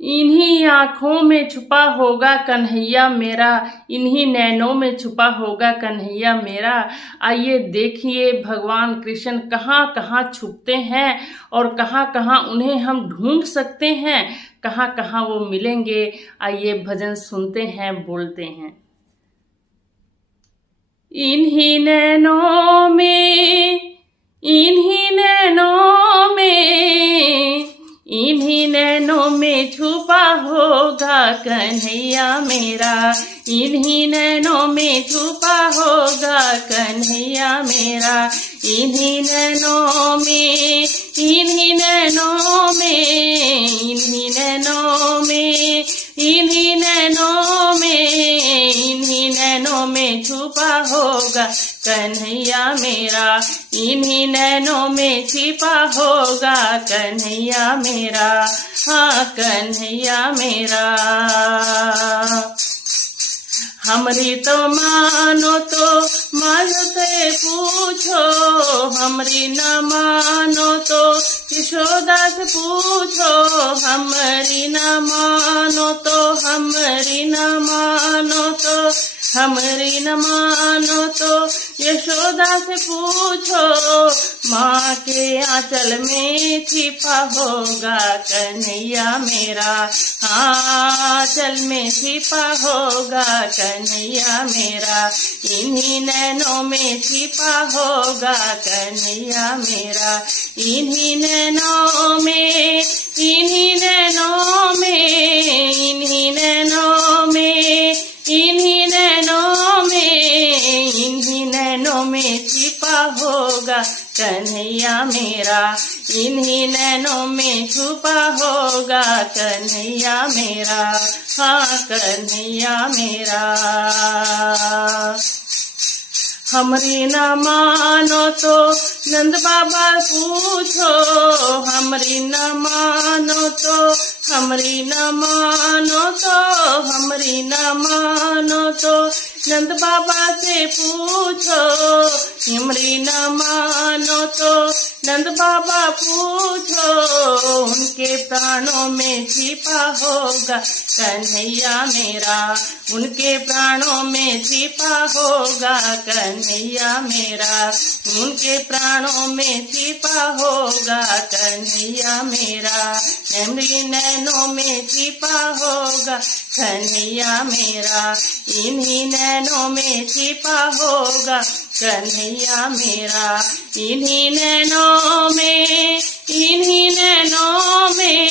इन्हीं आँखों में छुपा होगा कन्हैया मेरा, इन्हीं नैनों में छुपा होगा कन्हैया मेरा। आइए देखिए भगवान कृष्ण कहाँ कहाँ छुपते हैं और कहाँ कहाँ उन्हें हम ढूंढ सकते हैं, कहाँ कहाँ वो मिलेंगे। आइए भजन सुनते हैं, बोलते हैं। इन्हीं नैनों में, इन्हीं नैनों में, इन्हीं नैनों में छुपा होगा कन्हैया मेरा, इन्हीं नैनों में छुपा होगा कन्हैया मेरा। इन्हीं नैनों में, इन्हीं नैनों में, इन्हीं नैनों में, इन्हीं नैनों में, इन्हीं नैनों में छुपा होगा कन्हैया मेरा, इन्हीं नैनों में छिपा होगा कन्हैया मेरा। हाँ कन्हैया मेरा। हमरी तो मानो तो माँ से पूछो, हमरी न मानो तो यशोदा से पूछो, हमरी न मानो तो, हमरी न मानो तो, हमरी न मानो तो यशोदा से पूछो। माँ के आंचल में छिपा होगा कन्हैया मेरा, हाँ आंचल में छिपा होगा कन्हैया मेरा। इन्हीं नैनों में छिपा होगा कन्हैया मेरा, इन्हीं नैनों में, इन्हीं नैनों में, इन्हीं नैनों में, इन्हीं नैनों में, इन्हीं नैनों में छिपा होगा कन्हैया मेरा, इन्हीं नैनों में छुपा होगा कन्हैया मेरा। हाँ कन्हैया मेरा। हमरी न मानो तो नंद बाबा पूछो, हमरी न मानो तो, हमरी न मानो तो, हमरी न मानो तो नंद बाबा से पूछो। हमरी न मानो तो नंद बाबा पूछो, उनके प्राणों में छिपा होगा कन्हैया मेरा, उनके प्राणों में छिपा होगा कन्हैया मेरा, उनके प्राणों में छिपा होगा कन्हैया मेरा। हमरी नैनों में छिपा होगा कन्हैया मेरा, इन्हीं नैनों में छिपा होगा कन्हैया मेरा। इन्हीं नैनों में, इन्हीं नैनों में,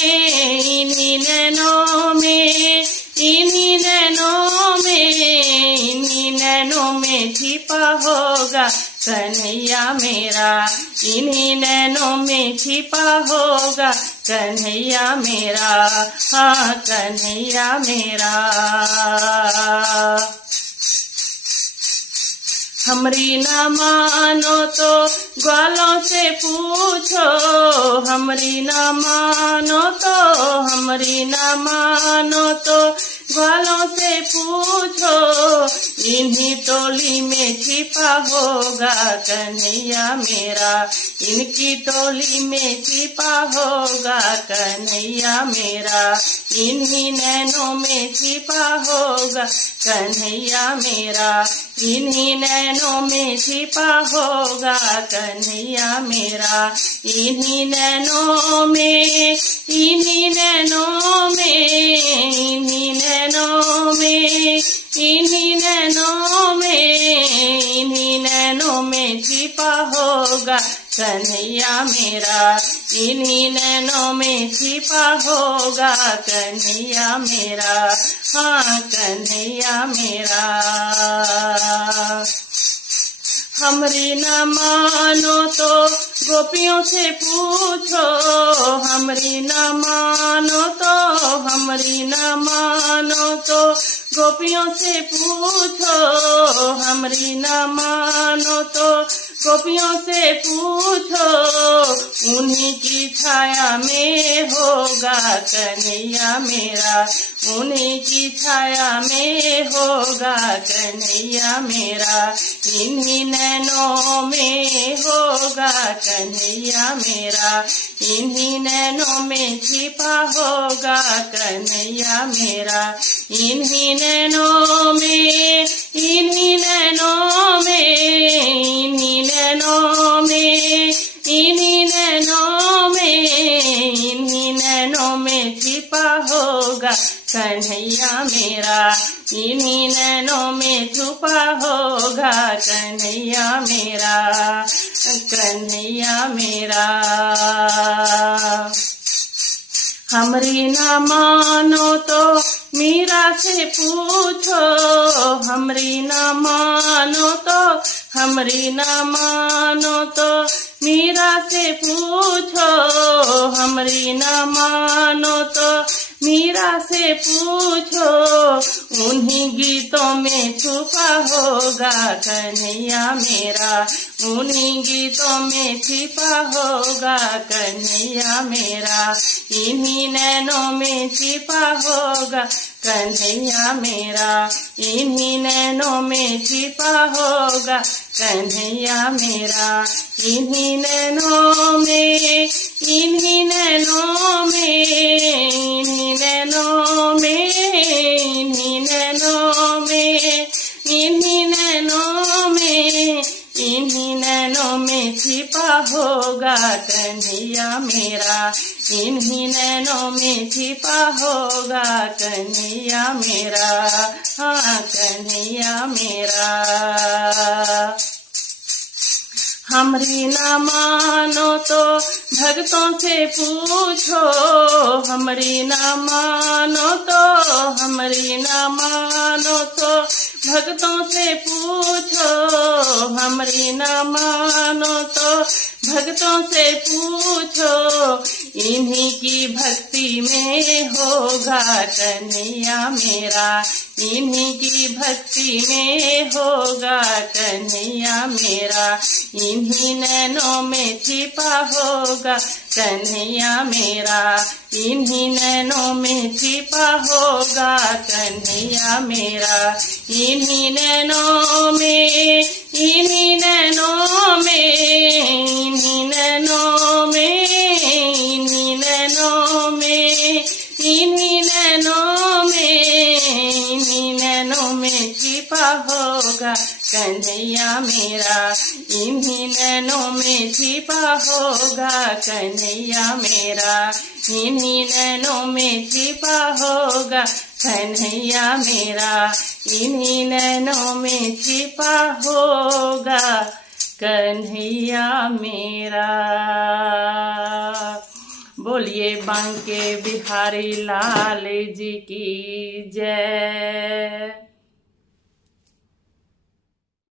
इन्हीं नैनों में, इन्हीं नैनों में, इन्हीं नैनों में छिपा होगा कन्हैया मेरा, इन्हीं नैनों में छिपा होगा कन्हैया मेरा। हाँ कन्हैया मेरा। हमरी न मानो तो ग्वालों से पूछो, हमरी न मानो तो, हमरी न मानो तो ग्वालों से पूछो। इन्हीं टोली में छिपा होगा कन्हैया मेरा, इनकी टोली में छिपा होगा कन्हैया मेरा, इन्हीं नैनों में छिपा होगा कन्हैया मेरा, इन्हीं नैनों में छिपा होगा कन्हैया मेरा। इन्हीं नैनों में, इन्हीं नैनों में, इन्हीं नैनों में, इन्हीं नैनों में, इन्हीं नैनों में छिपा होगा कन्हैया मेरा, इन्हीं नैनों में छिपा होगा कन्हैया मेरा। हाँ कन्हैया मेरा। हमरी न मानो तो गोपियों से पूछो, हमरी न मानो तो, हमरी न मानो तो गोपियों से पूछो, हमरी न मानो तो गोपियों से पूछो। उन्हीं की छाया में होगा कन्हैया मेरा, उन्हीं की छाया में होगा कन्हैया मेरा, इन्हीं नैनों में होगा कन्हैया मेरा, इन्हीं नैनों में छिपा होगा कन्हैया मेरा। इन्हीं नैनों में, इन्हीं नैनों में, इन्हीं नैनों में, इन्हीं नैनों में, इन्हीं नैनों में छिपा होगा कन्हैया मेरा। इन्हीं नैनों में छुपा होगा कन्हैया मेरा, कन्हैया मेरा। हमरी ना मानो तो मीरा से पूछो, हमरी ना मानो तो, हमरी ना मानो तो मीरा से पूछो, हमरी ना मानो तो मीरा से पूछो। उन्हीं गीतों में छुपा होगा कन्हैया मेरा, उन्हीं गीतों में छिपा होगा कन्हैया मेरा। इन्हीं नैनों में छिपा होगा कन्हैया मेरा, इन्हीं नैनों में छिपा होगा कन्हैया मेरा। इन्हीं नैनों में, इन्हीं नैनों में, इन्हीं नैनों में, इन्हीं नैनों में, इन्हीं नैनों में, इन्हीं नैनों में छिपा होगा कन्हैया मेरा। इन्हीं नैनों में छिपा होगा कन्हैया मेरा, हाँ कन्हैया मेरा। हमरी ना मानो तो भक्तों से पूछो, हमरी ना मानो तो, हमरी ना मानो तो भक्तों से पूछो, हमरी ना मानो तो भक्तों से पूछो। इन्हीं की भक्ति में होगा कन्हैया मेरा, इन्हीं की भक्ति में होगा कन्हैया मेरा। इन्हीं नैनों में छिपा होगा कन्हैया मेरा, इन्हीं नैनों में छिपा होगा कन्हैया मेरा। इन्हीं नैनों में, इन्हीं नैनों में, इन्हीं नैनों में, इन्हीं नैनों में, इन्हीं नैनों में, इन्हीं नैनों में छिपा होगा कन्हैया मेरा। इन्हीं नैनों में छिपा होगा कन्हैया मेरा, इन्हीं नैनों में छिपा होगा कन्हैया मेरा। इन्हीं नैनों में छिपा होगा कन्हैया मेरा। बोलिए बांके बिहारी लाल जी की जय।